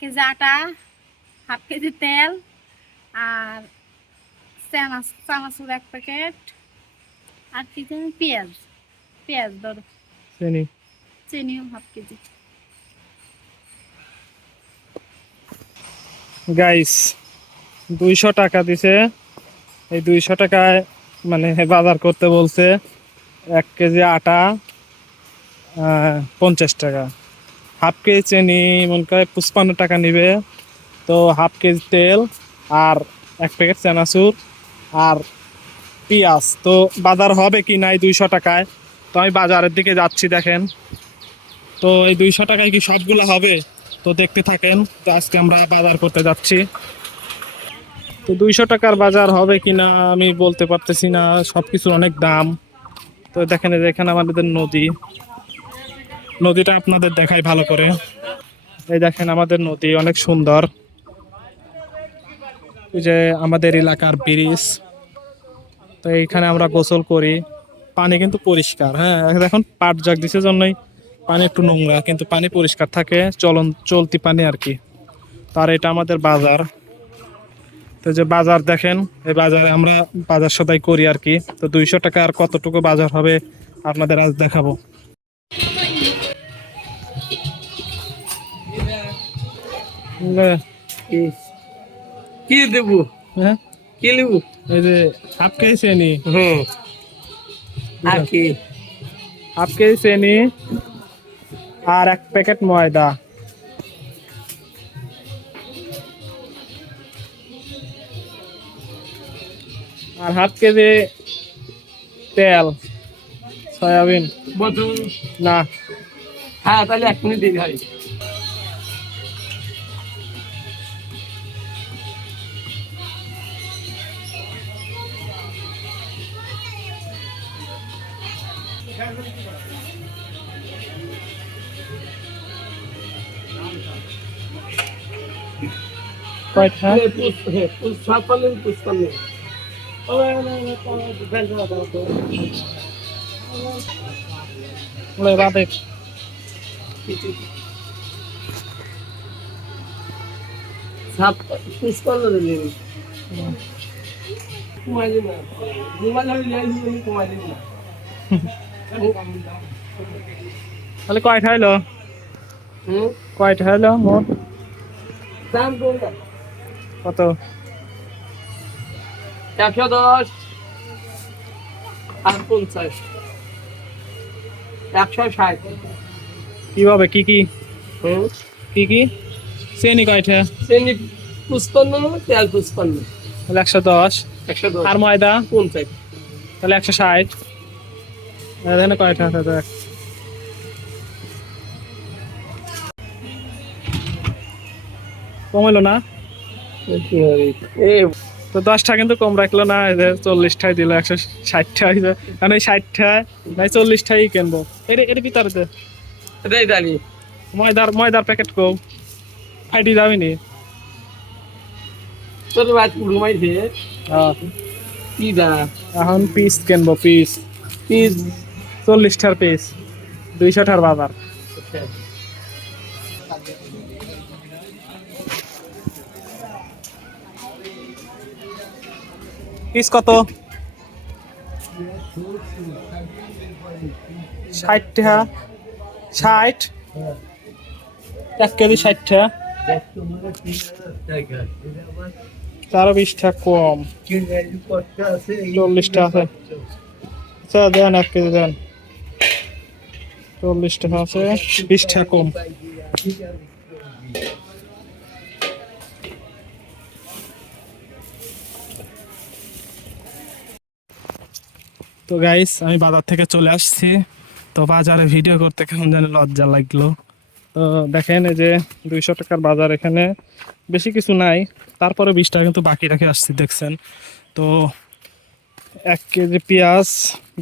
KG আটা, half KG তেল, আর চানাচুর 1 packet, আর কি জানি পেঁয়াজ পেঁয়াজ ধরো, চিনিও হাফ কেজি। গাইস 200 টাকা দিছে। এই 200 টাকায় মানে বাজার করতে বলছে। 1 কেজি আটা 50 টাকা, হাফ কেজি চিনি মনে করে 55 টাকা নিবে। তো হাফ কেজি তেল আর 1 প্যাকেট চানাচুর আর পেঁয়াজ। তো বাজার হবে কি নাই 200 টাকায়? তো আমি বাজারের দিকে যাচ্ছি, দেখেন। তো এই 200 টাকায় কি সবগুলো হবে? তো দেখতে থাকেন। তো আজকে আমরা বাজার করতে যাচ্ছি। তো 200 টাকার বাজার হবে কিনা আমি বলতে পারতেছি না, সবকিছু অনেক দাম। তো দেখেন এই যে এখানে আমাদের নদীটা আপনাদের দেখাই ভালো করে। এই দেখেন আমাদের নদী অনেক সুন্দর। এই যে আমাদের এলাকার ব্রিজ। তো এইখানে আমরা গোসল করি। পানি কিন্তু পরিষ্কার, হ্যাঁ। দেখুন পাট জাগ দিছে জন্যই পানি একটু নোংরা, কিন্তু পানি পরিষ্কার থাকে, চলতি পানি আর কি। তার এটা আমাদের বাজার। তো যে বাজার দেখেন, এই বাজারে আমরা বাজার সদাই করি আর কি। তো 200 টাকা আর কতটুকু বাজার হবে আপনাদের আজ দেখাবো। কি দেবো? হ্যাঁ, কি নেবো? এই যে হাফ কেজি চিনি, আর কি? হাফ কেজি চিনি আর 1 প্যাকেট ময়দা। আর হাফ কেজি তেল, সয়াবিন বোতল না। হ্যাঁ, তাহলে 1 মিনিট দেরি হয়। কয়টা? সব পারলেন পুষ্পালেন বাদে সব পুষ্পালেন কমাই দিন না, মোবাইল হলে কমাই দিন না। তাহলে কয়টা হইলো? কয়টা হইলো মোট? দাম কত? 110 আর 50, 160। কিভাবে কি কি কি কি? চিনি কয়টা? চিনি 55, তেল 55, তাহলে 110। 110 আর ময়দা 50। তাহলে 160। এখানে কয়টা আছে দেখ। কমাইলো না? তো 10টা কিন্তু কম রাখলো না। 40টাই দিল, 160টা হইছে। কারণ এই 60টা নাই 40টাই কিনবো। এর ভিতরে ময়দার প্যাকেট কম ফাইটি যাবি নি? তোর বাদ ঘুমাইছে কি দা? এখন পিস কিনবো, পিস পিস 40টার পিস, 200টার বাজার। পিস কত? 60 টাকা। 60? 1 কেজি 60 টাকা। তারও 20 টাকা কম, 40টা আছে। আচ্ছা দেন 1 কেজি দেন। 40 টাকা আছে, 20 টাকা কম। তো গাইস আমি বাজার থেকে চলে আসছি। তো বাজারে ভিডিও করতে কেমন জানি লজ্জা লাগলো। তো দেখেন এই যে 200 টাকার বাজার, এখানে বেশি কিছু নাই, তারপরে 20 টাকা কিন্তু বাকি রেখে আসছি দেখছেন। তো 1 কেজি পেঁয়াজ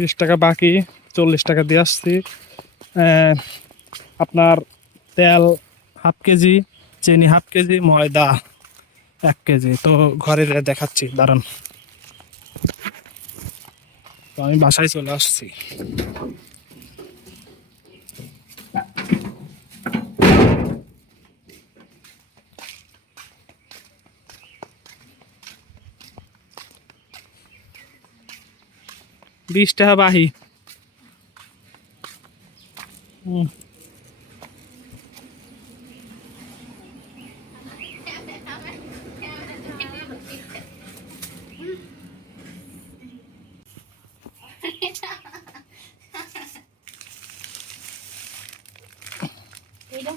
20 টাকা বাকি, 40 টাকা দিয়ে আসছি। আপনার তেল হাফ কেজি, চিনি হাফ কেজি, ময়দা 1 কেজি। তো ঘরে দেখাচ্ছি দাঁড়ান। তো আমি বাসায় চলে আসছি। 20 টাকা বাহি। হুম। এইটা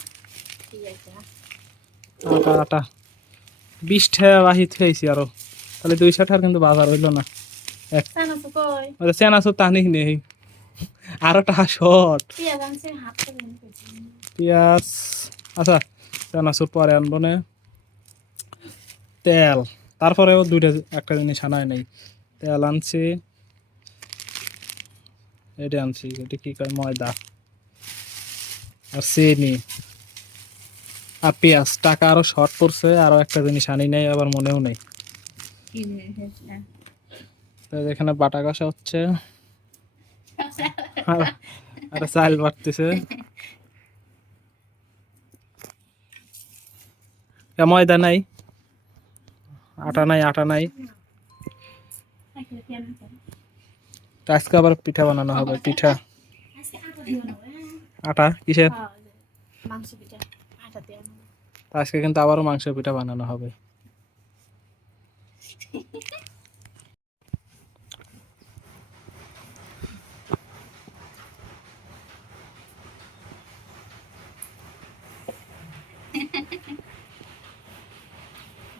ঠিক আছে। আটা আটা 20 টাকা বাহি খেয়েছি আরো, তাহলে 200 টাকার কিন্তু বাজার হইলো না। সানা তো কই ওই চেনাচুর টানিক নেই, আরো টাকা শর্ট। পেঁয়াজ আনছে হাফ করে নিয়েছি। পেঁয়াজ, আচ্ছা চেনাচুর পরে আনবো না। তেল, তারপরেও একটা জিনিস আনায় নাই। তেল আনছি, এটা আনছি, এটা কি কয় ময়দা আর চিনি আর পেঁয়াজ। টাকা আরো শর্ট পড়ছে, আরো একটা জিনিস আনি নাই, আবার মনেও নেই। কি হয়েছে? তো এখানে বাটা কষা হচ্ছে, আর আর চাল বাটতেছে। ময়দা নাই, আটা নাই, আটা নাই। তো আজকে আবার পিঠা বানানো হবে, পিঠা। আটা কিসের? মাংস পিঠা আটা দিয়ে। তো আজকে কিন্তু আবারও মাংস পিঠা বানানো হবে।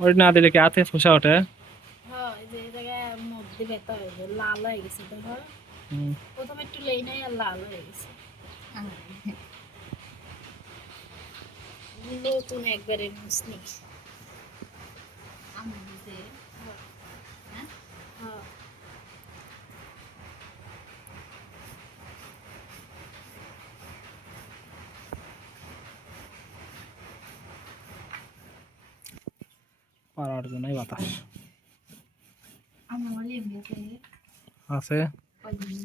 ওই না দিলে কি হাতে ফোসা ওঠে? হ্যাঁ, এই যে এই জায়গায় মধ্যে ব্যথা হয়ে গেছে, লাল হয়ে গেছে। দেখো প্রথমে একটু লেই নাই আর লাল হয়ে গেছে। নতুন একবারে মুসনি আমি বুঝে। হ্যাঁ হ্যাঁ পারার জন্যই বাতাস আমার বলে এমনিতে আছে। কয়দিন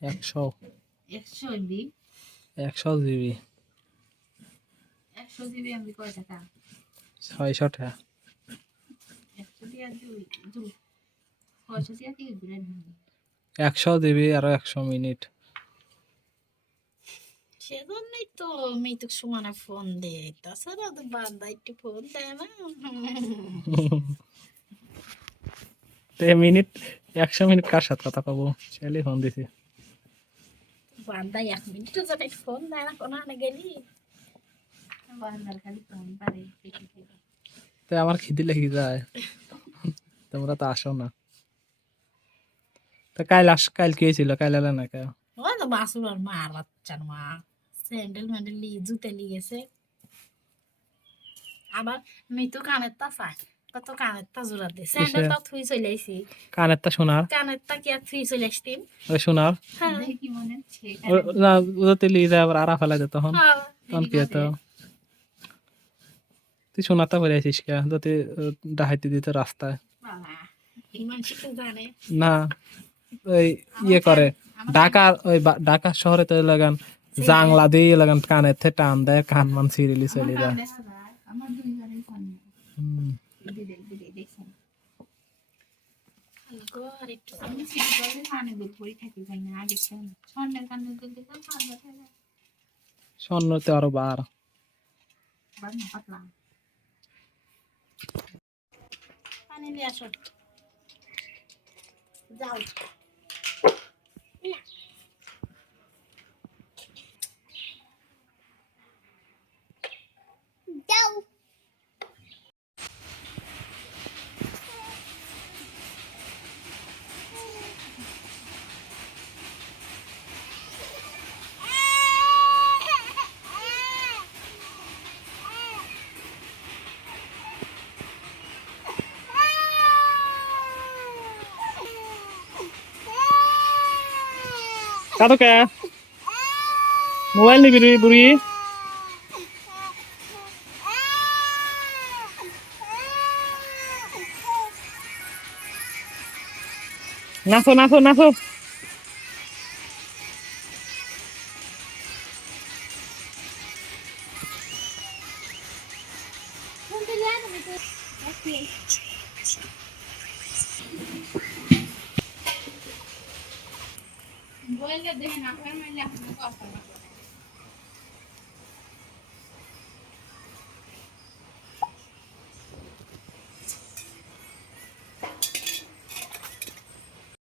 100 100 এমবি 100 জিবি 100 জিবি এমবি কয় টাকা? 600 টাকা। 100 দিয়া দুই 600 দিয়া কি দিলেন? 100 জিবি আর 100 মিনিট। সেজন্যই তো মেয়েটুক সমানে ফোন দেয়, তাছাড়া তো বান্দা একটু ফোন দেয় না। তে মিনিট 100 মিনিট কার সাথে কথা পাবো, ছেলে ফোন দিছি। বান্দা 1 মিনিটও যদি ফোন দেয় না কোনো আনে গেলি, বান্দার খালি ফোন পারে। তে আমার খিদে লেগে যায়, তোমরা তো আসো না। তো কাল কি ছিল, কাল এলে না কেউ? ওই তো বাসুর আর মা আর বাচ্চার মা স্যান্ডেল ম্যান্ডেল নিয়ে জুতে নিয়ে গেছে। আবার মেয়ে তো কানের তা চায়, কত কানের তা জোড়া দিয়ে স্যান্ডেল তাও থুই চলে আইছি। কানের তা সোনার, কানের তা কি আর থুই চলে আসতিন? ওই সোনার হ্যাঁ দেখি মনে হচ্ছে না, যদি লিয়ে যায় আবার আরা ফেলা যায় তখন। হ্যাঁ তখন কি হতো? তুই সোনারটা পরে আছিস কে, যদি ডাহাইতে দিত রাস্তায়? বাবা এই মানুষ তো জানে না, ওই ইয়ে করে ঢাকার, ওই ঢাকা শহরে তো লাগান জাংলা দিয়ে লাগান কানের থেকে টান দেয়, কান মান সিরিলি চলে যায়। আমার দুই ঘরে ফোন হুম। দেখছেন আর একটু আমি সিটি করে কানে দুল পরি থাকি যাই না আগে স্বর্ণের কানে দুল দিতাম পারবা থাকে স্বর্ণতে আরো বার না পাতলা পানি নিয়ে আসো যাও যাও কাতো কে মোবাইল নিবি রে বুড়ি? নাচো নাচো নাচো। বললে দেখেন আপনার মাইলে আপনার কথা